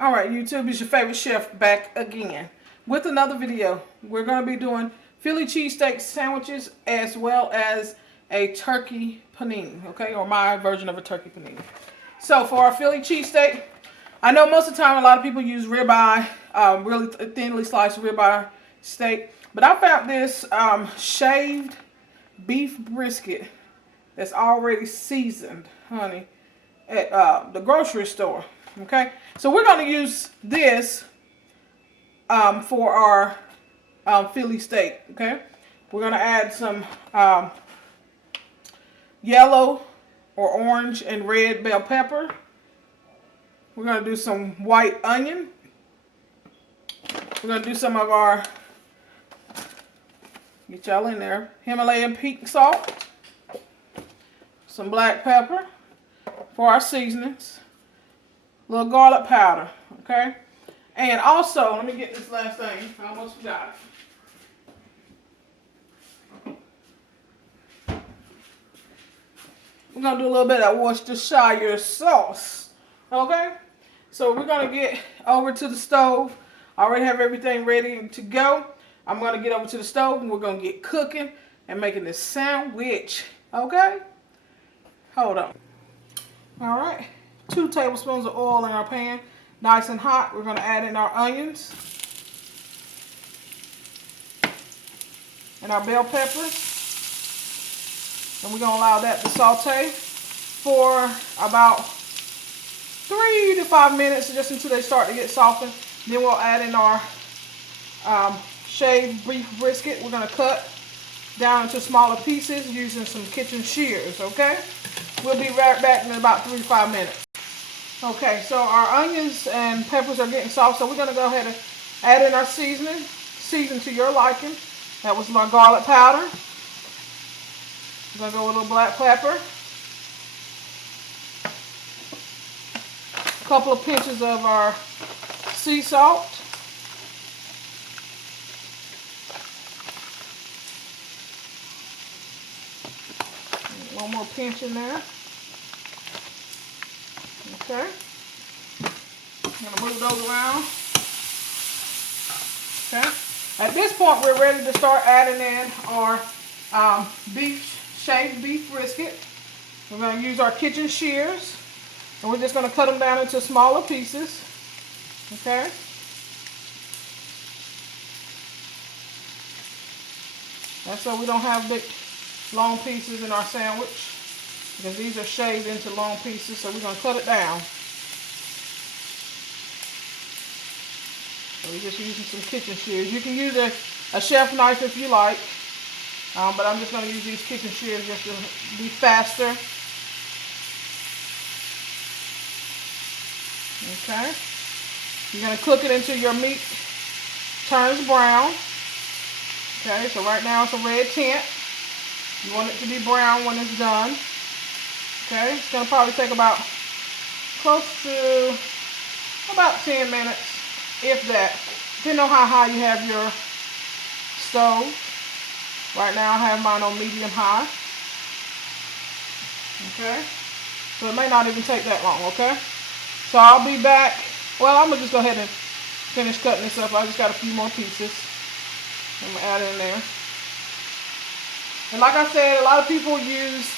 All right, YouTube, is your favorite chef back again with another video. We're going to be doing Philly cheesesteak sandwiches as well as a turkey panini, okay, or my version of a turkey panini. So for our Philly cheesesteak, I know most of the time a lot of people use ribeye, really thinly sliced ribeye steak, but I found this shaved beef brisket that's already seasoned, honey, at the grocery store. Okay, so we're going to use this for our Philly steak. Okay, we're going to add some yellow or orange and red bell pepper. We're going to do some white onion. We're going to do some of our, get y'all in there, Himalayan pink salt, some black pepper for our seasonings. Little garlic powder, okay? And also, let me get this last thing. I almost forgot it. We're going to do a little bit of Worcestershire sauce, okay? So we're going to get over to the stove. I already have everything ready to go. I'm going to get over to the stove and we're going to get cooking and making this sandwich, okay? Hold on. All right. 2 tablespoons of oil in our pan, nice and hot. We're going to add in our onions and our bell peppers, and we're going to allow that to saute for about 3 to 5 minutes, just until they start to get softened. Then we'll add in our shaved beef brisket. We're going to cut down into smaller pieces using some kitchen shears, okay? We'll be right back in about 3 to 5 minutes. Okay, so our onions and peppers are getting soft, so we're going to go ahead and add in our seasoning. Season to your liking. That was my garlic powder. We're going to go with a little black pepper. A couple of pinches of our sea salt. One more pinch in there. Okay, I'm going to move those around. Okay, at this point we're ready to start adding in our shaved beef brisket. We're going to use our kitchen shears and we're just going to cut them down into smaller pieces. Okay, that's so we don't have big long pieces in our sandwich, because these are shaved into long pieces, so we're going to cut it down. So we're just using some kitchen shears. You can use a chef knife if you like, but I'm just going to use these kitchen shears just to be faster. Okay. You're going to cook it until your meat turns brown. Okay, so right now it's a red tint. You want it to be brown when it's done. Okay, it's going to probably take about close to about 10 minutes, if that, depending on how high you have your stove. Right now I have mine on medium high. Okay, so it may not even take that long, okay? So I'll be back. Well, I'm going to just go ahead and finish cutting this up. I just got a few more pieces. I'm going to add in there. And like I said, a lot of people use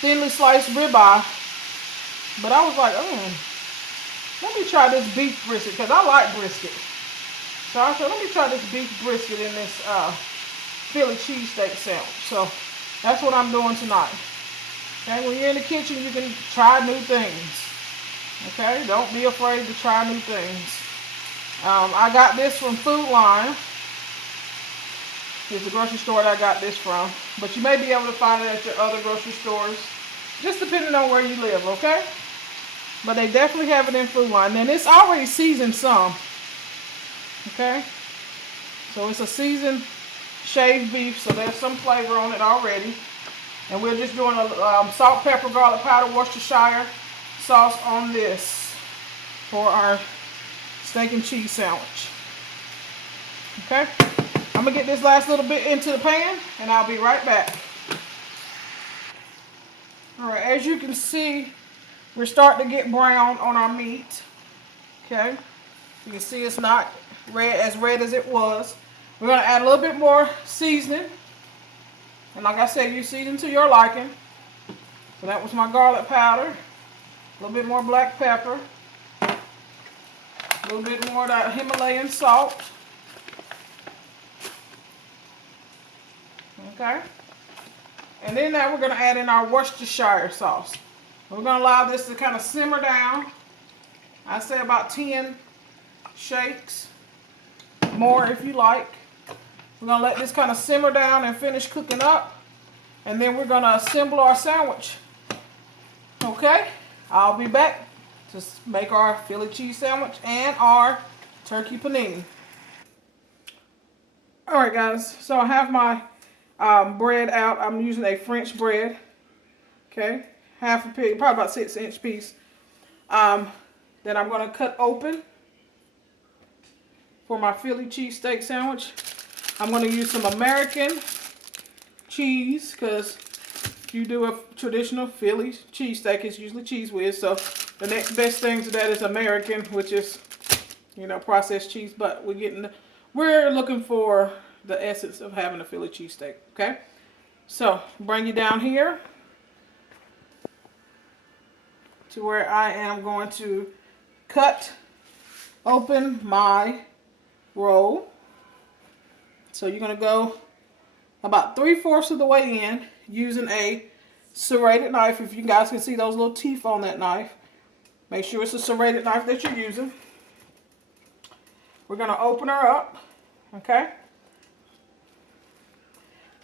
thinly sliced ribeye, but I was like, let me try this beef brisket, because I like brisket. So I said, let me try this beef brisket in this Philly cheesesteak sandwich. So that's what I'm doing tonight. Okay, when you're in the kitchen, you can try new things. Okay, don't be afraid to try new things. I got this from Food Line. Here's the grocery store that I got this from. But you may be able to find it at your other grocery stores, just depending on where you live, okay? But they definitely have it in Food Line. And it's already seasoned some. Okay? So it's a seasoned shaved beef, so there's some flavor on it already. And we're just doing a salt, pepper, garlic powder, Worcestershire sauce on this for our steak and cheese sandwich. Okay? I'm going to get this last little bit into the pan, and I'll be right back. Alright, as you can see, We're starting to get brown on our meat. Okay. You can see it's not red as it was. We're going to add a little bit more seasoning. And like I said, you season to your liking. So that was my garlic powder. A little bit more black pepper. A little bit more of that Himalayan salt. Okay. And then now we're going to add in our Worcestershire sauce. We're going to allow this to kind of simmer down. I'd say about 10 shakes. More if you like. We're going to let this kind of simmer down and finish cooking up. And then we're going to assemble our sandwich. Okay? I'll be back to make our Philly cheese sandwich and our turkey panini. Alright guys, so I have my bread out. I'm using a French bread. Okay? Half a piece, probably about 6-inch piece. That I'm going to cut open for my Philly cheesesteak sandwich. I'm going to use some American cheese because if you do a traditional Philly cheesesteak, it's usually Cheese Whiz. So the next best thing to that is American, which is, you know, processed cheese. But we're looking for the essence of having a Philly cheesesteak. Okay, so bring you down here to where I am going to cut open my roll. So you're going to go about 3/4 of the way in using a serrated knife. If you guys can see those little teeth on that knife, make sure it's a serrated knife that you're using. We're going to open her up, okay?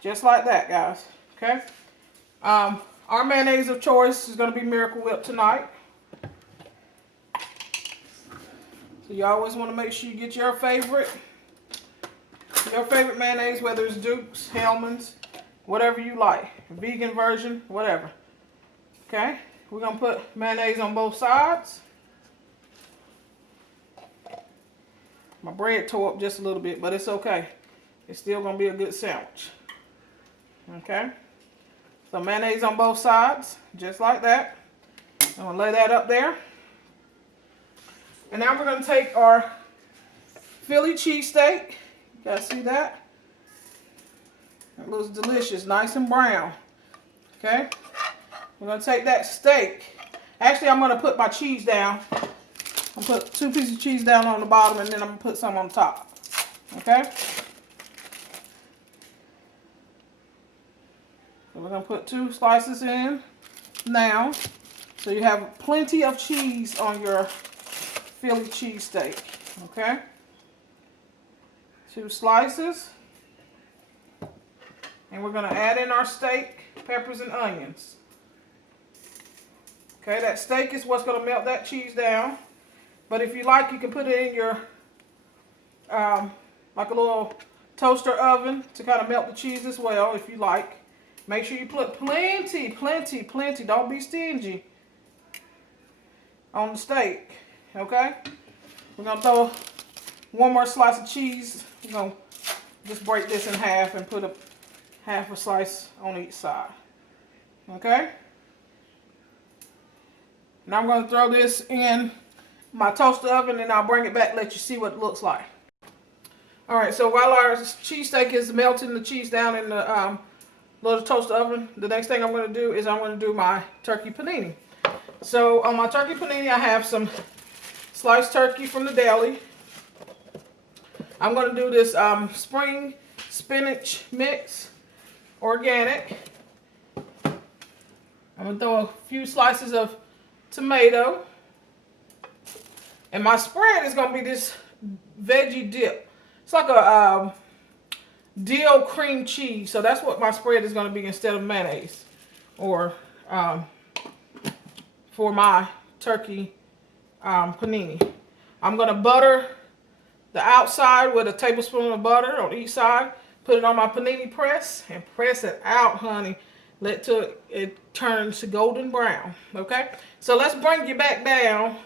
Just like that, guys, okay? Our mayonnaise of choice is going to be Miracle Whip tonight. So you always want to make sure you get your favorite mayonnaise, whether it's Duke's, Hellman's, whatever you like. Vegan version, whatever. Okay? We're going to put mayonnaise on both sides. My bread tore up just a little bit, but it's okay. It's still going to be a good sandwich. Okay? So mayonnaise on both sides, just like that. I'm going to lay that up there. And now we're going to take our Philly cheesesteak. You guys see that? It looks delicious, nice and brown. Okay? We're going to take that steak. Actually, I'm going to put my cheese down. I'll put 2 pieces of cheese down on the bottom, and then I'm going to put some on top. Okay? So we're going to put 2 slices in now. So you have plenty of cheese on your Philly cheesesteak. Okay? 2 slices. And we're going to add in our steak, peppers, and onions. Okay, that steak is what's going to melt that cheese down. But if you like, you can put it in your, like a little toaster oven to kind of melt the cheese as well, if you like. Make sure you put plenty. Don't be stingy on the steak. Okay? We're going to throw 1 more slice of cheese. We're going to just break this in half and put half a slice on each side. Okay? Now I'm going to throw this in my toaster oven and I'll bring it back and let you see what it looks like. Alright, so while our cheesesteak is melting the cheese down in the little toaster oven, the next thing I'm going to do is I'm going to do my turkey panini. So on my turkey panini, I have some sliced turkey from the deli. I'm going to do this spring spinach mix, organic. I'm going to throw a few slices of tomato. And my spread is going to be this veggie dip. It's like a dill cream cheese. So that's what my spread is going to be instead of mayonnaise. Or for my turkey panini. I'm going to butter the outside with a tablespoon of butter on each side. Put it on my panini press and press it out, honey. Let it turn to golden brown. Okay? So let's bring you back down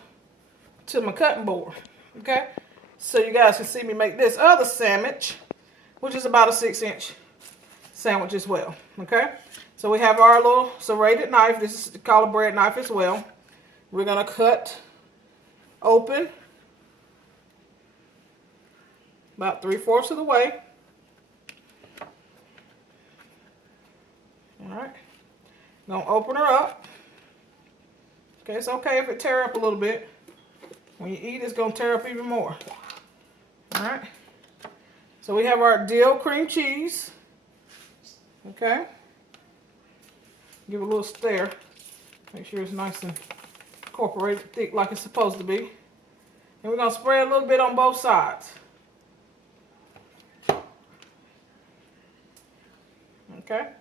to my cutting board. Okay? So you guys can see me make this other sandwich, which is about a 6-inch sandwich as well. Okay? So we have our little serrated knife. This is called a bread knife as well. we're going to cut open about 3/4 of the way. All right. Gonna open her up. Okay, it's okay if it tear up a little bit. When you eat, it's gonna tear up even more. All right. So we have our dill cream cheese. Okay. Give it a little stir. Make sure it's nice and incorporated, thick like it's supposed to be. And we're gonna spread a little bit on both sides. Okay.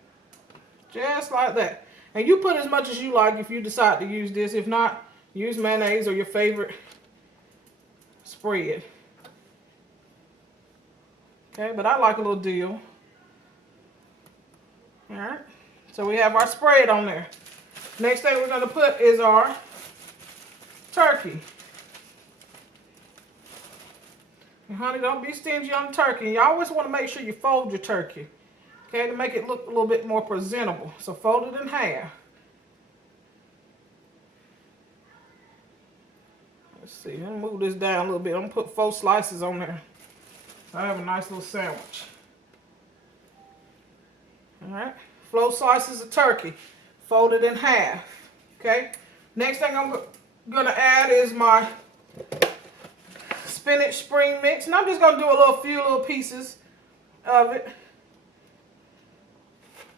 Just like that. And you put as much as you like if you decide to use this. If not, use mayonnaise or your favorite spread. Okay, but I like a little dill. Alright. So we have our spread on there. Next thing we're going to put is our turkey. And honey, don't be stingy on the turkey. You always want to make sure you fold your turkey. Okay, to make it look a little bit more presentable. So fold it in half. Let's see, let me move this down a little bit. I'm gonna put 4 slices on there. I have a nice little sandwich. Alright, 4 slices of turkey. Fold it in half. Okay, next thing I'm gonna add is my spinach spring mix. And I'm just gonna do a few little pieces of it.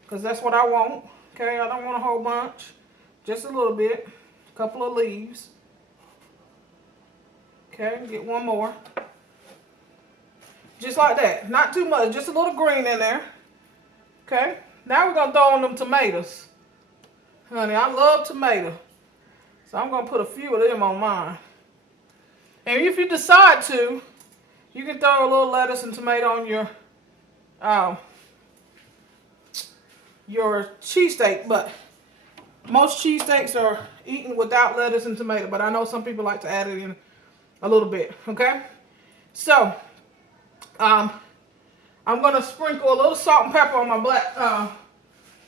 Because that's what I want. Okay, I don't want a whole bunch. Just a little bit. A couple of leaves. Okay, get one more. Just like that. Not too much. Just a little green in there. Okay, now we're going to throw on them tomatoes. Honey, I love tomato. So I'm going to put a few of them on mine. And if you decide to, you can throw a little lettuce and tomato on your cheesesteak, but most cheesesteaks are eaten without lettuce and tomato, but I know some people like to add it in a little bit. Okay, so I'm gonna sprinkle a little salt and pepper on my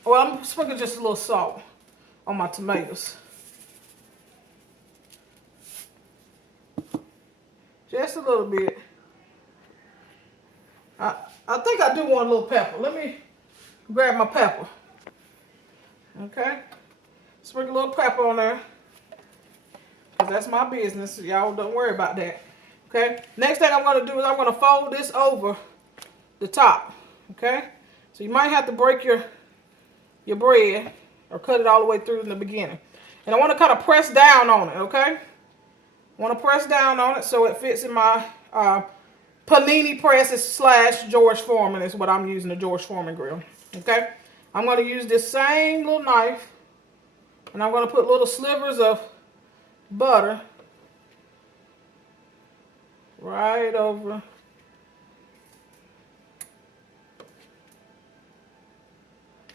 well, I'm sprinkling just a little salt on my tomatoes, just a little bit. I think I do want a little pepper. Let me grab my pepper. Okay. Sprinkle a little pepper on there. Because that's my business. Y'all don't worry about that. Okay. Next thing I'm going to do is I'm going to fold this over the top. Okay. So you might have to break your bread or cut it all the way through in the beginning. And I want to kind of press down on it. Okay. I want to press down on it so it fits in my Panini press / George Foreman is what I'm using, the George Foreman grill. Okay, I'm going to use this same little knife, and I'm going to put little slivers of butter right over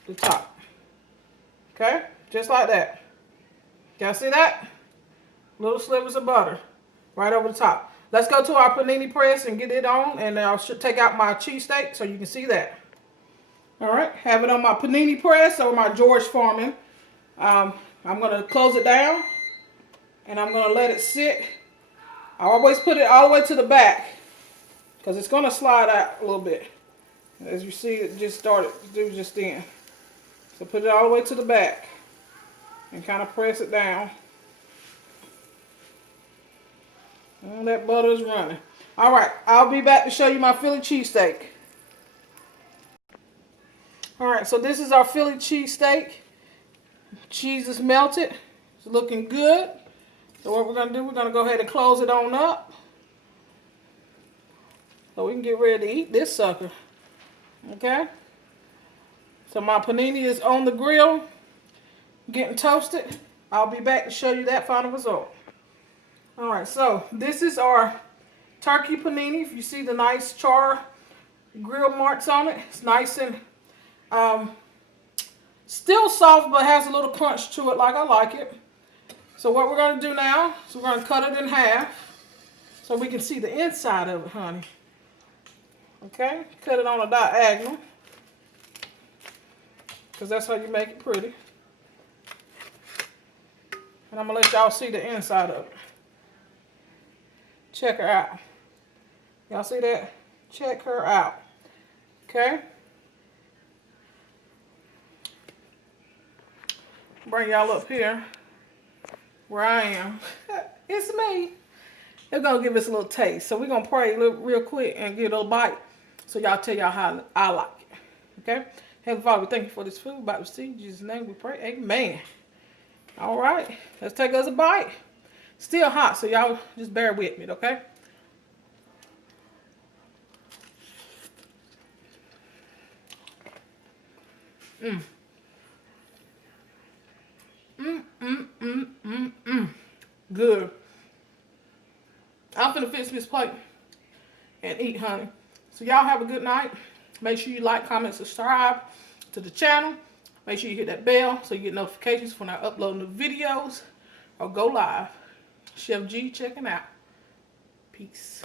the top. Okay, just like that. Y'all see that? Little slivers of butter right over the top. Let's go to our Panini press and get it on, and I'll take out my cheesesteak so you can see that. All right, have it on my Panini press or my George Foreman. I'm going to close it down, and I'm going to let it sit. I always put it all the way to the back because it's going to slide out a little bit. As you see, it just started to do just then. So put it all the way to the back and kind of press it down. And that butter is running. All right, I'll be back to show you my Philly cheesesteak. All right, so this is our Philly cheesesteak. Cheese is melted. It's looking good. So what we're going to do, we're going to go ahead and close it on up. So we can get ready to eat this sucker. Okay? So my panini is on the grill, getting toasted. I'll be back to show you that final result. All right, so this is our turkey panini. If you see the nice char grill marks on it, it's nice and still soft, but has a little crunch to it like I like it. So what we're going to do now is we're going to cut it in half so we can see the inside of it, honey. Okay, cut it on a diagonal because that's how you make it pretty. And I'm going to let y'all see the inside of it. Check her out. Y'all see that? Check her out. Okay? Bring y'all up here where I am. It's me. It's going to give us a little taste. So we're going to pray real quick and get a little bite. So y'all tell y'all how I like it. Okay? Heavenly Father, we thank you for this food. About to see. In Jesus' name we pray. Amen. All right. Let's take us a bite. Still hot, so y'all just bear with me, okay? Good. I'm finna fix this plate and eat, honey. So y'all have a good night. Make sure you like, comment, subscribe to the channel. Make sure you hit that bell so you get notifications when I upload new videos or go live. Chef G checking out. Peace.